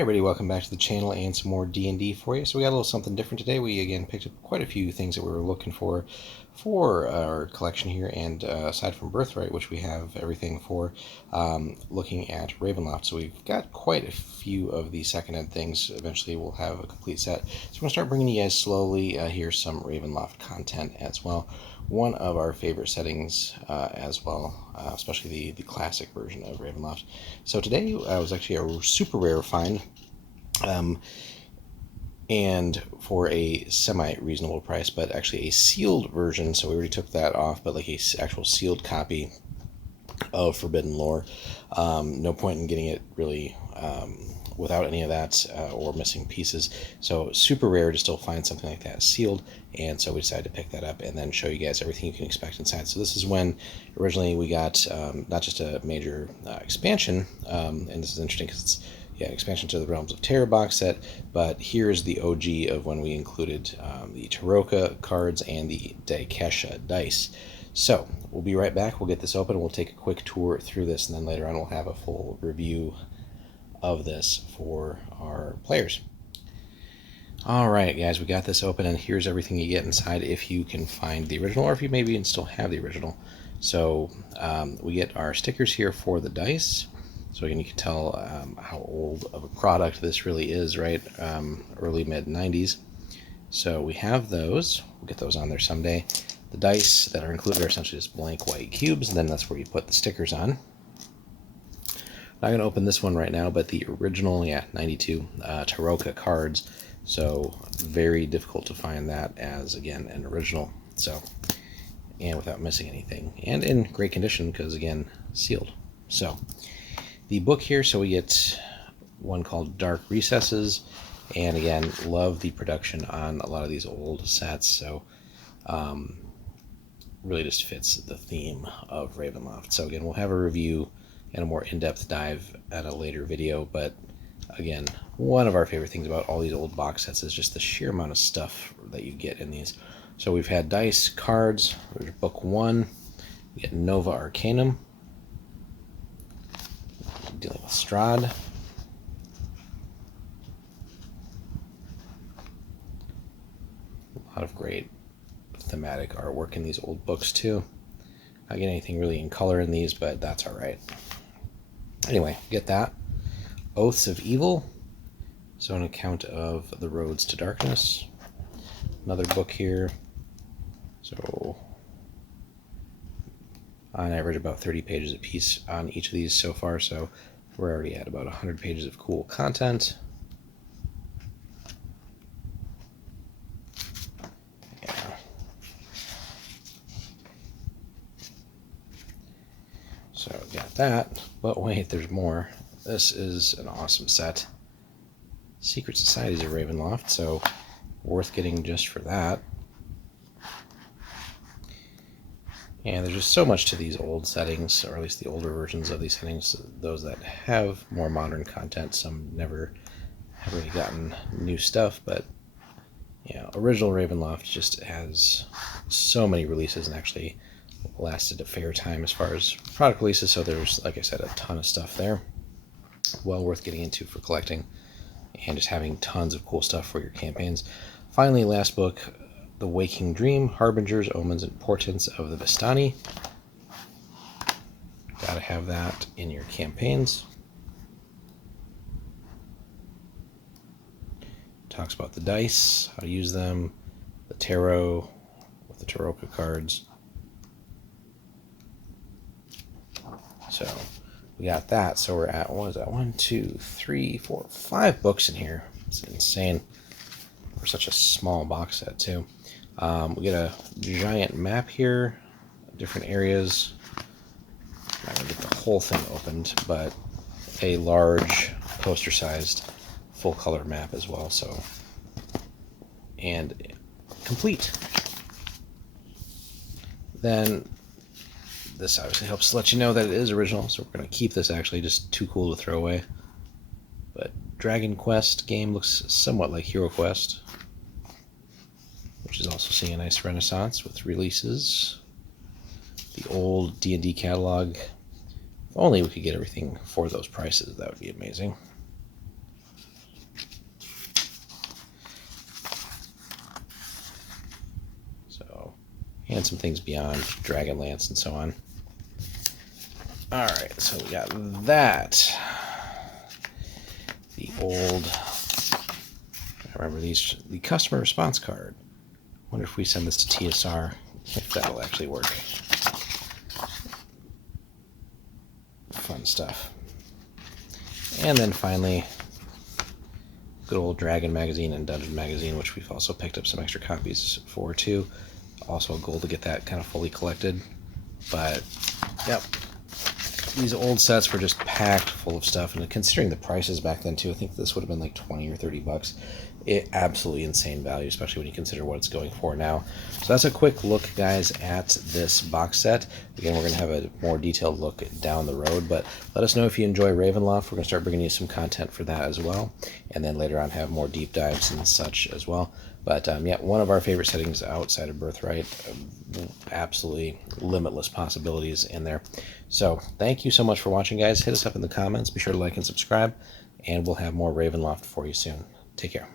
Hey everybody, welcome back to the channel and some more D&D for you. So we got a little something different today. We again picked up quite a few things that we were looking for our collection here, and aside from Birthright, which we have everything for, looking at Ravenloft. So we've got quite a few of the second-hand things. Eventually we'll have a complete set. So we're going to start bringing you guys slowly here some Ravenloft content as well. One of our favorite settings as well, especially the classic version of Ravenloft. So today was actually a super rare find, and for a semi-reasonable price, but actually a sealed version, so we already took that off, but like a actual sealed copy of Forbidden Lore. No point in getting it really without any of that or missing pieces. So super rare to still find something like that sealed, and so we decided to pick that up and then show you guys everything you can expect inside. So this is when originally we got not just a major expansion, and this is interesting because it's expansion to the Realms of Terror box set, but here's the OG of when we included the Taroka cards and the Daikesha dice. So we'll be right back. We'll get this open and we'll take a quick tour through this, and then later on we'll have a full review of this for our players. Alright guys, we got this open, and here's everything you get inside if you can find the original, or if you maybe even still have the original. So we get our stickers here for the dice. So again, you can tell how old of a product this really is, right? Early mid-90s. So we have those. We'll get those on there someday. The dice that are included are essentially just blank white cubes, and then that's where you put the stickers on. Not going to open this one right now, but the original, 92 Taroka cards. So very difficult to find that as, again, an original. So, and without missing anything. And in great condition because, again, sealed. So the book here, so we get one called Dark Recesses, and again, love the production on a lot of these old sets, so really just fits the theme of Ravenloft. So again, we'll have a review and a more in-depth dive at a later video, but again, one of our favorite things about all these old box sets is just the sheer amount of stuff that you get in these. So we've had dice, cards, there's book 1, we get Nova Arcanum, dealing with Strahd. A lot of great thematic artwork in these old books too. Not getting anything really in color in these, but that's alright. Anyway, get that. Oaths of Evil, so an account of the roads to darkness. Another book here. So on average about 30 pages a piece on each of these so far, so we're already at about 100 pages of cool content. Yeah. So got that, but wait, there's more. This is an awesome set. Secret Societies of Ravenloft, so worth getting just for that. And there's just so much to these old settings, or at least the older versions of these settings, those that have more modern content. Some never have really gotten new stuff, but original Ravenloft just has so many releases and actually lasted a fair time as far as product releases, so there's, like I said, a ton of stuff there. Well worth getting into for collecting and just having tons of cool stuff for your campaigns. Finally, last book, The Waking Dream, Harbingers, Omens, and Portents of the Vistani. Gotta have that in your campaigns. Talks about the dice, how to use them, the tarot with the Taroka cards. So we got that. So we're at, what is that? 1, 2, 3, 4, 5 books in here. It's insane for such a small box set too. We get a giant map here, different areas. I'm not going to get the whole thing opened, but a large poster-sized full-color map as well. So, and complete. Then this obviously helps let you know that it is original, so we're going to keep this, actually, just too cool to throw away. But Dragon Quest game looks somewhat like Hero Quest, which is also seeing a nice renaissance with releases. The old D&D catalog. If only we could get everything for those prices, that would be amazing. and some things beyond Dragonlance and so on. Alright, so we got that. The old, I remember these, the customer response card. Wonder if we send this to TSR, if that'll actually work. Fun stuff. And then finally, good old Dragon Magazine and Dungeon Magazine, which we've also picked up some extra copies for too. Also a goal to get that kind of fully collected. But, yep. These old sets were just packed full of stuff, and considering the prices back then too, I think this would have been like 20 or 30 bucks. Absolutely insane value, especially when you consider what it's going for now. So that's a quick look, guys, at this box set. Again, we're going to have a more detailed look down the road, but let us know if you enjoy Ravenloft. We're going to start bringing you some content for that as well, and then later on have more deep dives and such as well. But yeah, one of our favorite settings outside of Birthright. Absolutely limitless possibilities in there. So thank you so much for watching, guys. Hit us up in the comments. Be sure to like and subscribe, and we'll have more Ravenloft for you soon. Take care.